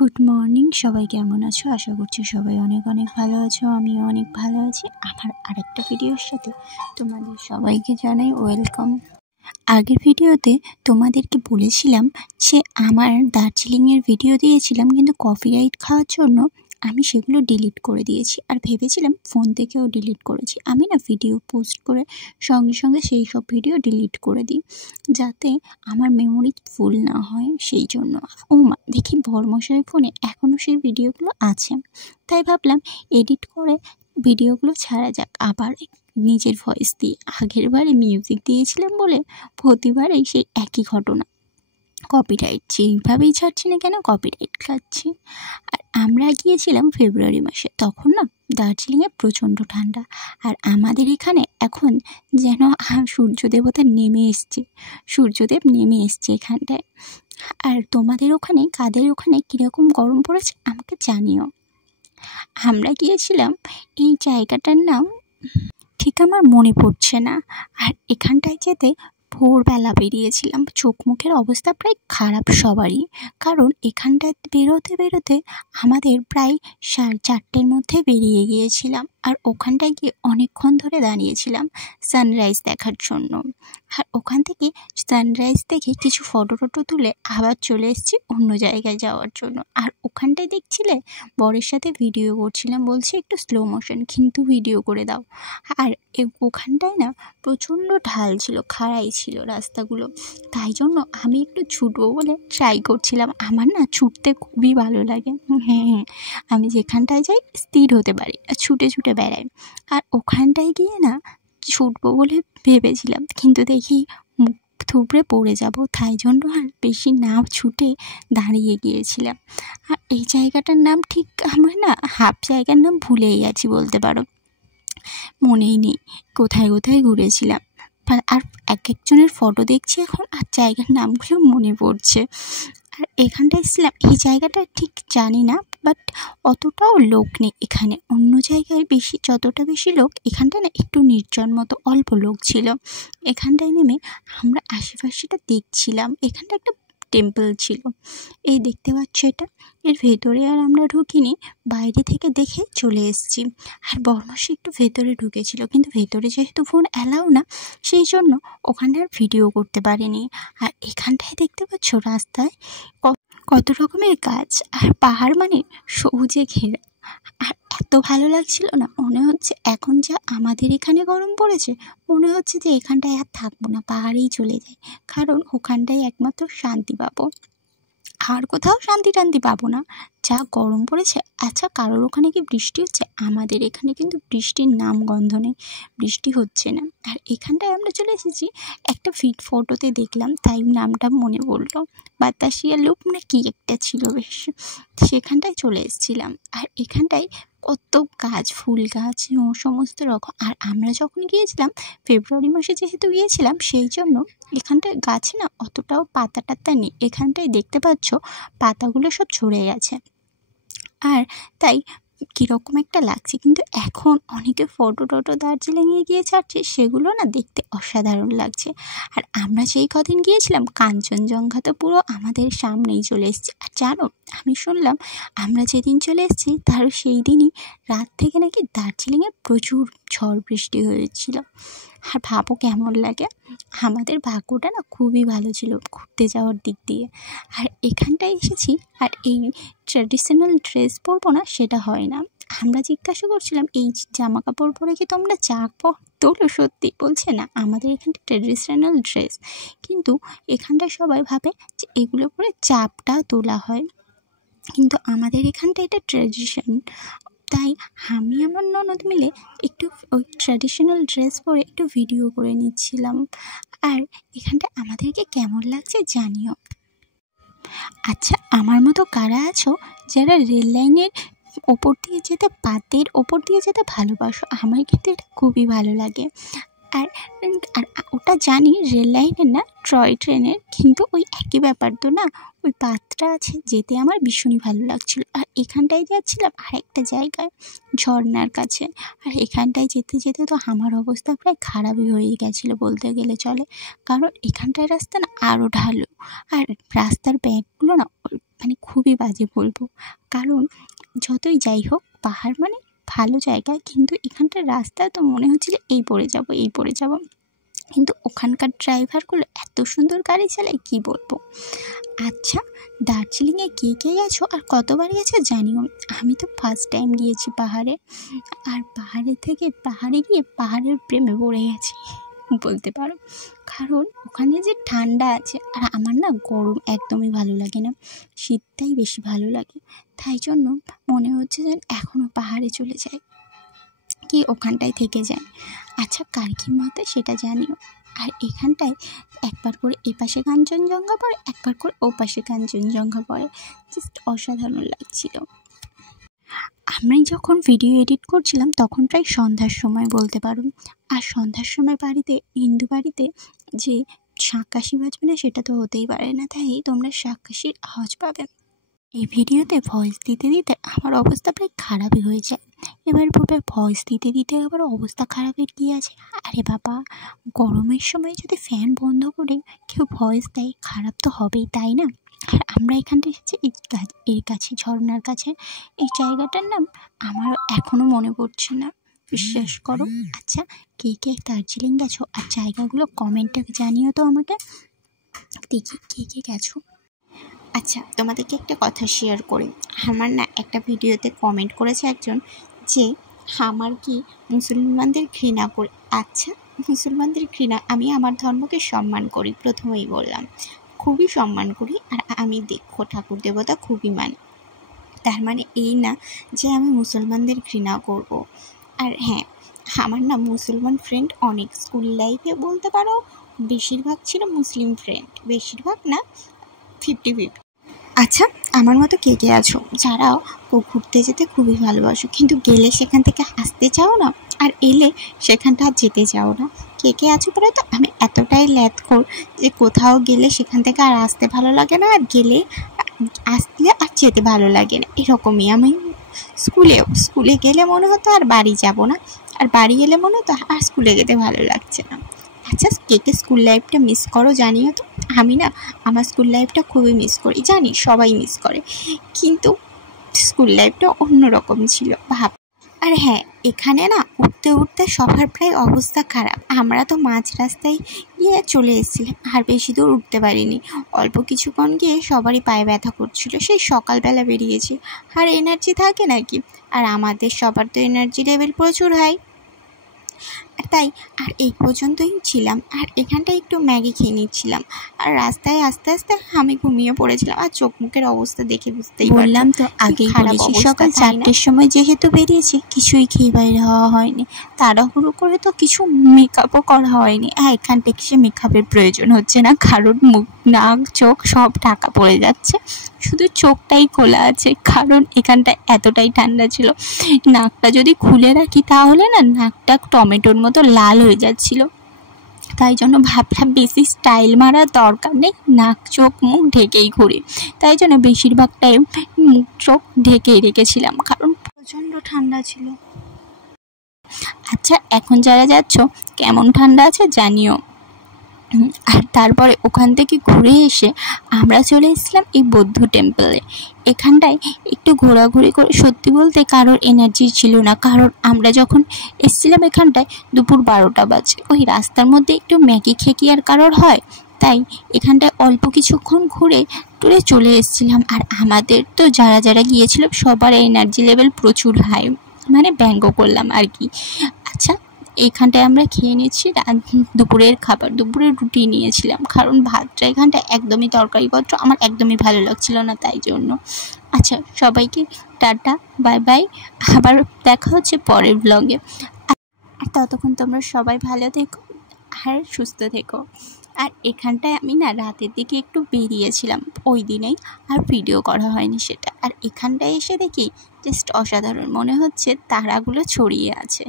Good morning, সবাই কেমন আছো? আশা করছি সবাই অনেক অনেক ভালো আছো। আমিও অনেক ভালো আছি। আমার আরেকটা ভিডিওর সাথে তোমাদের সবাইকে জানাই ওয়েলকাম। আগের ভিডিওতে তোমাদেরকে বলেছিলাম যে আমার দার্জিলিংয়ের ভিডিও দিয়েছিলাম, কিন্তু কপিরাইট খাওয়ার জন্য আমি সেগুলো ডিলিট করে দিয়েছি। আর ভেবেছিলাম ফোন থেকেও ডিলিট করেছি। আমি না ভিডিও পোস্ট করে সঙ্গে সঙ্গে সেই সব ভিডিও ডিলিট করে দিই, যাতে আমার মেমোরি ফুল না হয়। সেই জন্য মা দেখি বরমশাইয়ের ফোনে এখনও সেই ভিডিওগুলো আছে, তাই ভাবলাম এডিট করে ভিডিওগুলো ছাড়া যাক আবার নিজের ভয়েস দিয়ে। আগের বারে মিউজিক দিয়েছিলাম বলে প্রতিবারেই সেই একই ঘটনা, কপিরাইট। যেইভাবেই ছাড়ছি না কেন কপিরাইট খাচ্ছি। আর আমরা গিয়েছিলাম ফেব্রুয়ারি মাসে, তখন না দার্জিলিংয়ে প্রচণ্ড ঠান্ডা। আর আমাদের এখানে এখন যেন সূর্য দেবতা নেমে এসছে, সূর্যদেব নেমে এসছে এখানটায়। আর তোমাদের ওখানে, কাদের ওখানে কীরকম গরম পড়েছে আমাকে জানিও। আমরা গিয়েছিলাম, এই জায়গাটার নাম ঠিক আমার মনে পড়ছে না। আর এখানটায় যেতে ভোরবেলা বেরিয়েছিলাম। চোখ মুখের অবস্থা প্রায় খারাপ সবারই, কারণ এখানটায় বেরোতে বেরোতে আমাদের প্রায় 4:30-র মধ্যে বেরিয়ে গিয়েছিলাম। আর ওখানটায় গিয়ে অনেকক্ষণ ধরে দাঁড়িয়েছিলাম সানরাইজ দেখার জন্য। আর ওখান থেকে সানরাইজ দেখে কিছু ফটো টটো তুলে আবার চলে এসেছি অন্য জায়গায় যাওয়ার জন্য। আর ওখানটায় দেখছিলে বরের সাথে ভিডিও করছিলাম, বলছি একটু স্লো মোশন কিন্তু ভিডিও করে দাও। আর ওখানটায় না প্রচণ্ড ঢাল ছিল, খাড়াই ছিল রাস্তাগুলো, তাই জন্য আমি একটু ছুটবো বলে ট্রাই করছিলাম। আমার না ছুটতে খুবই ভালো লাগে। হ্যাঁ, আমি যেখানটায় যাই স্থির হতে পারি, ছুটে ছুটে বেড়াই। আর ওখানটায় গিয়ে না ছুটবো বলে ভেবেছিলাম, কিন্তু দেখি মুখ থুবড়ে পড়ে যাব, তাই জন্য আর বেশি না ছুটে দাঁড়িয়ে গিয়েছিলাম। আর এই জায়গাটার নাম ঠিক আমার না হাফ জায়গার নাম ভুলেই গেছি বলতে পারো, মনেই নেই কোথায় কোথায় ঘুরেছিলাম। আর এক একজনের ফটো দেখছি এখন, আর জায়গার নামগুলো মনে পড়ছে। আর এখানটায় ছিলাম, এই জায়গাটা ঠিক জানি না, বাট অতটাও লোক নেই এখানে। অন্য জায়গায় বেশি, যতটা বেশি লোক, এখানটায় না একটু নির্জন মতো অল্প লোক ছিল। এখানটায় নেমে আমরা আশেপাশেটা দেখছিলাম। এখানটা একটা টেম্পল ছিল, এই দেখতে পাচ্ছ এটা। এর ভেতরে আর আমরা ঢুকিনি, বাইরে থেকে দেখে চলে এসেছি। আর বরমাসি একটু ভেতরে ঢুকেছিল, কিন্তু ভেতরে যেহেতু ফোন অ্যালাউ না, সেই জন্য ওখানে আর ভিডিও করতে পারিনি। আর এখানটায় দেখতে পাচ্ছ রাস্তায় কত রকমের গাছ, আর পাহাড় মানে সবুজে ঘেরা। আর এত ভালো লাগছিল না, মনে হচ্ছে এখন যা আমাদের এখানে গরম পড়েছে, মনে হচ্ছে যে এখানটায় আর থাকবো না, পাহাড়েই চলে যাই, কারণ ওখানটায় একমাত্র শান্তি পাবো, আর কোথাও শান্তি টান্তি পাবো না, যা গরম পড়েছে। আচ্ছা, কারোর ওখানে কি বৃষ্টি হচ্ছে? আমাদের এখানে কিন্তু বৃষ্টির নাম গন্ধ নেই, বৃষ্টি হচ্ছে না। আর এখানটায় আমরা চলে এসেছি, একটা ফটোতে দেখলাম, তাই নামটা মনে পড়লো, বাতাসিয়া লুপ না কি একটা ছিল বেশ, সেখানটায় চলে এসেছিলাম। আর এখানটায় কত গাছ, ফুল গাছ সমস্ত রকম। আর আমরা যখন গিয়েছিলাম ফেব্রুয়ারি মাসে যেহেতু গিয়েছিলাম, সেই জন্য এখানটায় গাছে না অতটাও পাতা টাতা নেই। এখানটায় দেখতে পাচ্ছ পাতাগুলো সব ঝরে গেছে, আর তাই কীরকম একটা লাগছে। কিন্তু এখন অনেকে ফটো টটো দার্জিলিংয়ে গিয়ে ছাড়ছে, সেগুলো না দেখতে অসাধারণ লাগছে। আর আমরা যেই কদিন গিয়েছিলাম, কাঞ্চনজঙ্ঘা তো পুরো আমাদের সামনেই চলে এসেছে। আর জানো, আমি শুনলাম আমরা যেদিন চলে এসেছি তার সেই দিনই রাত থেকে নাকি দার্জিলিংয়ে প্রচুর ঝড় বৃষ্টি হয়েছিল। আর ভাবো কেমন লাগে। আমাদের ভাগ্যটা না খুবই ভালো ছিল ঘুরতে যাওয়ার দিক দিয়ে। আর এখানটায় এসেছি, আর এই ট্র্যাডিশনাল ড্রেস পরবো না সেটা হয় না। আমরা জিজ্ঞাসা করছিলাম, এই জামা কাপড় পরে কি তোমরা চাপ তোলো? সত্যি বলছে না, আমাদের এখানটা ট্র্যাডিশনাল ড্রেস, কিন্তু এখানটায় সবাই ভাবে যে এগুলো পরে চাপটা তোলা হয়, কিন্তু আমাদের এখানটা এটা ট্র্যাডিশন। তাই আমি আমার ননদ মিলে একটু ওই ট্র্যাডিশনাল ড্রেস পরে একটু ভিডিও করে নিচ্ছিলাম। আর এখানটা আমাদেরকে কেমন লাগছে জানিও। আচ্ছা, আমার মতো কারা আছো যারা রেল লাইনের ওপর দিয়ে যেতে, পাতের ওপর দিয়ে যেতে ভালোবাসো? আমার কিন্তু এটা খুবই ভালো লাগে। আর আর ওটা জানি রেল লাইনের না, টয় ট্রেনের, কিন্তু ওই একই ব্যাপার তো না। ওই পাতটা আছে, যেতে আমার ভীষণই ভালো লাগছিল। আর এখানটায় যাচ্ছিলাম আরেকটা জায়গায়, ঝর্নার কাছে। আর এখানটায় যেতে যেতে তো আমার অবস্থা প্রায় খারাপই হয়ে গেছিলো বলতে গেলে চলে, কারণ এখানটায় রাস্তা না আরও ঢালু। আর রাস্তার ব্যাগগুলো না মানে খুবই বাজে বলবো, কারণ যতই যাই হোক পাহাড় মানে ভালো জায়গা, কিন্তু এখানটার রাস্তা তো মনে হচ্ছিল এই পড়ে যাব। কিন্তু ওখানকার ড্রাইভারগুলো এত সুন্দর গাড়ি চালায় কি বলবো। আচ্ছা, দার্জিলিংয়ে কে কে গেছো আর কতবার গেছো জানিও। আমি তো ফার্স্ট টাইম গিয়েছি পাহাড়ে, আর পাহাড়ে গিয়ে পাহাড়ের প্রেমে পড়ে গেছি বলতে পারো। কারণ ওখানে যে ঠান্ডা আছে, আর আমার না গরম একদমই ভালো লাগে না, শীতটাই বেশি ভালো লাগে। তাই জন্য মনে হচ্ছে যেন এখনও পাহাড়ে চলে যায়, কি ওখানটায় থেকে যায়। আচ্ছা, কার কি মতে সেটা জানিও। আর এখানটায় একবার করে এপাশে কাঞ্চনজঙ্ঘা পড়ে, একবার করে ওপাশে কাঞ্চনজঙ্ঘা পড়ে, জাস্ট অসাধারণ লাগছিল। আমি যখন ভিডিও এডিট করছিলাম তখন প্রায় সন্ধ্যার সময় বলতে পারো। আর সন্ধ্যার সময় হিন্দু বাড়িতে যে শাঁকাশি বাজবে না সেটা তো হতেই পারে না, তাই তোমরা শাঁকাশির আওয়াজ পাবে। এই ভিডিওতে ভয়েস দিতে দিতে আমার অবস্থা প্রায় খারাপই হয়ে যায়। এবার বলবে ভয়েস দিতে দিতে আবার অবস্থা খারাপের কী আছে? আরে বাবা, গরমের সময় যদি ফ্যান বন্ধ করে কেউ ভয়েস দেয় খারাপ তো হবেই, তাই না? আর আমরা এখানটা এসেছি এর কাছে, ঝর্নার কাছে। এই জায়গাটার নাম আমার এখনও মনে পড়ছে না, বিশ্বাস করো। আচ্ছা, কে কে দার্জিলিং গেছো আর জায়গাগুলো কমেন্টে জানিও তো আমাকে, দেখি কে কে গেছো। আচ্ছা, তোমাদেরকে একটা কথা শেয়ার করি। আমার না একটা ভিডিওতে কমেন্ট করেছে একজন যে আমার কি মুসলমানদের ঘৃণা করি। আচ্ছা, মুসলমানদের ঘৃণা, আমি আমার ধর্মকে সম্মান করি, প্রথমেই বললাম, খুবই সম্মান করি। আর আমি দেখো ঠাকুর দেবতা খুবই মানি, তার মানে এই না যে আমি মুসলমানদের ঘৃণা করব। আর হ্যাঁ, আমার না মুসলমান ফ্রেন্ড অনেক, স্কুল লাইফে বলতে পারো বেশিরভাগ ছিল মুসলিম ফ্রেন্ড, বেশিরভাগ না, 50-50। আচ্ছা, আমার মতো কে কে আছো যারাও ঘুরতে যেতে খুবই ভালোবাসো, কিন্তু গেলে সেখান থেকে আসতে চাও না, আর এলে সেখানটা আর যেতে চাও না? কে কে আছো বলে তো? আমি এতটাই ল্যাথখোর যে কোথাও গেলে সেখান থেকে আর আসতে ভালো লাগে না, আর গেলে আসলে আর যেতে ভালো লাগে না, এরকমই। আমি স্কুলে গেলে মনে হতো আর বাড়ি যাব না, আর বাড়ি গেলে মনে হতো আর স্কুলে যেতে ভালো লাগছে না। আচ্ছা, কে কে স্কুল লাইফটা মিস করো জানিও তো। আমি না আমার স্কুল লাইফটা খুবই মিস করি, জানি সবাই মিস করে, কিন্তু স্কুল লাইফটা অন্যরকম ছিল ভাব। আর হ্যাঁ, এখানে না উঠতে উঠতে সবার প্রায় অবস্থা খারাপ। আমরা তো মাঝ রাস্তায় গিয়ে চলে এসেছিলাম, আর বেশি দূর উঠতে পারিনি। অল্প কিছুক্ষণ গিয়ে সবারই পায়ে ব্যথা করছিল, সেই সকালবেলা বেরিয়েছি, আর এনার্জি থাকে নাকি। আর আমাদের সবার তো এনার্জি লেভেল প্রচুর হাই, তাই আর এই পর্যন্তই ছিলাম। আর এখানটায় একটু ম্যাগি খেয়ে নিচ্ছিলাম, আর রাস্তায় আস্তে আস্তে আমি ঘুমিয়ে পড়েছিলাম। আর চোখ মুখের অবস্থা দেখে বুঝতেই বললাম তো, আগেই বলেছি সকাল 4টের সময় যেহেতু বেরিয়েছি, কিছুই খেয়ে বাইরে হওয়া হয়নি, তাড়াহুড়ো করে তো কিছু মেকআপও করা হয়নি। আর এখান থেকে সে মেকআপের প্রয়োজন হচ্ছে না, কারণ মুখ নাক চোখ সব ঢাকা পড়ে যাচ্ছে, শুধু চোখটাই খোলা আছে, কারণ এখানটা এতটাই ঠান্ডা ছিল। নাকটা যদি খুলে রাখি তাহলে না নাকটা টমেটোর মতো লাল হয়ে যাচ্ছিল, তাই জন্য ভাবলাম বেশি স্টাইল মারার দরকার নেই, নাক চোখ মুখ ঢেকেই ঘুরি। তাই জন্য বেশিরভাগ টাইম মুখ চোখ ঢেকেই রেখেছিলাম, কারণ প্রচণ্ড ঠান্ডা ছিল। আচ্ছা, এখন যারা যাচ্ছ কেমন ঠান্ডা আছে জানিও। আর তারপরে ওখান থেকে ঘুরে এসে আমরা চলে এসেছিলাম এই বৌদ্ধ টেম্পলে। এখানটায় একটু ঘোরাঘুরি করে, সত্যি বলতে কারোর এনার্জি ছিল না, কারণ আমরা যখন এসেছিলাম এখানটায় দুপুর 12টা বাজে। ওই রাস্তার মধ্যে একটু ম্যাগি খেকি আর কারোর হয়, তাই এখানটায় অল্প কিছুক্ষণ ঘুরে টুরে চলে এসেছিলাম। আর আমাদের তো যারা যারা গিয়েছিলাম সবার এনার্জি লেভেল প্রচুর হাই, মানে ব্যঙ্গ করলাম আর কি। আচ্ছা, এইখানটায় আমরা খেয়ে নিচ্ছি দুপুরের খাবার, দুপুরের রুটি নিয়েছিলাম, কারণ ভাতটা এখানটা একদমই তরকারিপত্র আমার একদমই ভালো লাগছিল না, তাই জন্য। আচ্ছা, সবাইকে টাটা, বাই বাই, আবার দেখা হচ্ছে পরের ব্লগে। আর ততক্ষণ তোমরা সবাই ভালো থেকো আর সুস্থ থেকো। আর এখানটায় আমি না রাতের দিকে একটু বেরিয়েছিলাম ওই দিনেই, আর ভিডিও করা হয়নি সেটা। আর এখানটায় এসে দেখি জাস্ট অসাধারণ, মনে হচ্ছে তারাগুলো ছড়িয়ে আছে।